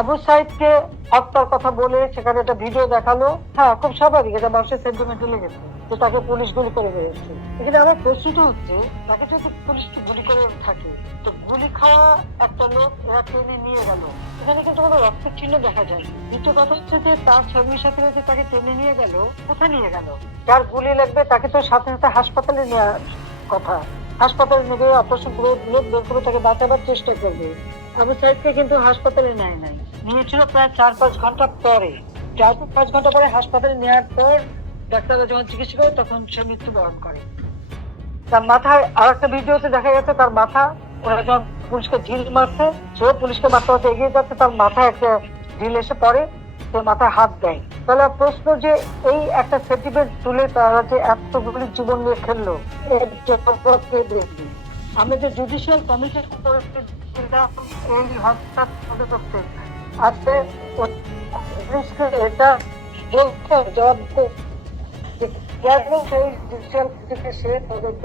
আবু সাইদকে হত্যার কথা বলে সেখানে একটা ভিডিও দেখালো। হ্যাঁ, খুব স্বাভাবিক, এটা মানুষের সেন্টিমেন্টে লেগেছে যে তাকে পুলিশ গুলি করে মেরেছে। এখানে আমার প্রশ্নটা হচ্ছে, তাকে যদি পুলিশকে গুলি করে থাকে, তো গুলি খাওয়া একটা লোক এরা টেনে নিয়ে গেল, এখানে কিন্তু কোনো রক্তের চিহ্ন দেখা যায়। দ্বিতীয় কথা হচ্ছে যে তার সঙ্গী সাথীরা যে তাকে টেনে নিয়ে গেল, কোথায় নিয়ে গেল? যার গুলি লাগবে তাকে তো সাথে সাথে হাসপাতালে নেওয়ার কথা। হাসপাতালে নেবে, অপারেশন করে ব্লড বের করে তাকে বাঁচাবার চেষ্টা করবে। আবু সাইদকে কিন্তু হাসপাতালে নেয় নাই, নিয়েছিল প্রায় 4-5 ঘন্টা পরে। 4-5 ঘন্টা পরে হাসপাতালে নেওয়ার পর ডাক্তাররা যখন চিকিৎসা করে তখন সে মৃত্যুবরণ করে। তার মাথায় আর একটা ভিডিওতে দেখা গেছে তার মাথা, ওরা যখন পুলিশকে ঢিল মারছে, সেও পুলিশকে মারতে মারতে এগিয়ে যাচ্ছে, তার মাথায় একটা ঢিল এসে পড়ে, সে মাথায় হাত দেয়। তাহলে প্রশ্ন যে এই একটা সেন্টিমেন্ট তুলে তারা যে এতগুলি জীবন নিয়ে খেললো, এর জন্য কে দেখবে? আমাদের জুডিশিয়াল কমিশন এই হত্যা করতে আছে, পুলিশকে এটা বলতে জবাব দিতে কেন সেই জুডিশিয়াল সে তদন্ত